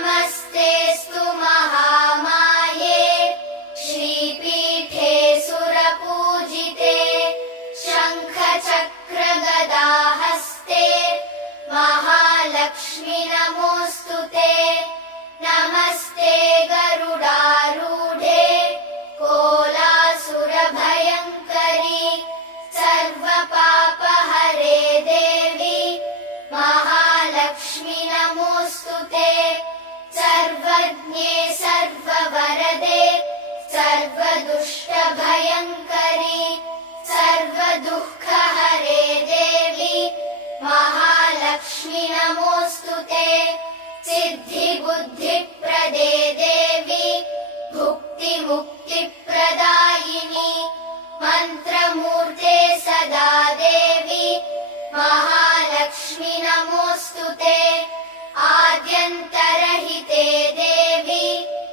नमस्तेऽस्तु महामाये श्रीपीठे सुरपूजिते शङ्खचक्रगदाहस्ते महालक्ष्मि नमोऽस्तुते। नमस्ते गरुडारूढे कोलासुरभयङ्करि सर्वपापहरे देवी महालक्ष्मि नमोऽस्तुते। सर्वज्ञे सर्ववरदे सर्वदुष्टभयङ्करि सर्वदुःखहरे देवी महालक्ष्मि नमोऽस्तुते। सिद्धिबुद्धिप्रदे देवी भुक्तिमुक्तिप्रदायिनि मन्त्रमूर्ते सदा देवी महालक्ष्मि नमोऽस्तुते। आद्यन्त